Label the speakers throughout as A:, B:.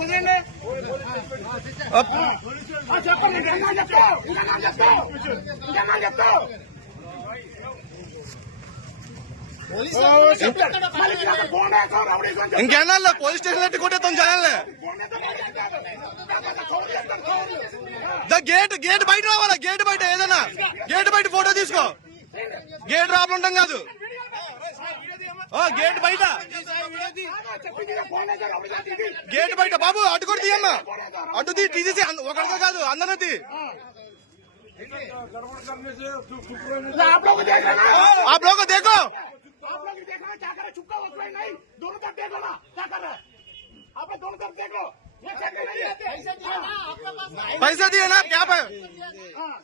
A: కుదిరండి చెప్పండి. చెప్తావు? చెప్తావు? చెప్తావు.
B: ఇంకెన్నాళ్ళు పోలీస్ స్టేషన్ ఎట్టి కొట్టేస్తాం. దా గేట్ గేట్ బయట రావాలా? గేట్ బయట ఏదైనా? గేట్ బయట ఫోటో తీసుకో. గేట్ రాబడి ఉంటాం కాదు. గేట్ బయట. గేట్ బయట బాబు అటు కూడా తీయమ్మా అటు తీ తీసేసి ఒకరిగా కాదు అందరూ తీ
A: आप लोग देख रहे हैं ना?
B: ఆ బ్లోక్ దేకో
A: आप लोग देख रहे हैं क्या कर रहे हैं? चुपका वसुला नहीं दोनों तरफ देख लो ना क्या कर रहे हैं आप लोग दोनों तरफ देख लो ये check नहीं है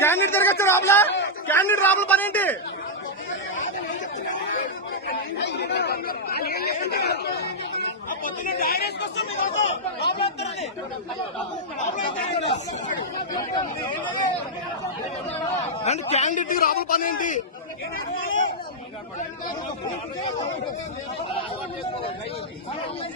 B: క్యాండిడేట్ తిరగచ్చు లోపల క్యాండిడేట్ రాబుల పని ఏంటి? అంటే క్యాండిడేట్ రాబుల పని ఏంటి?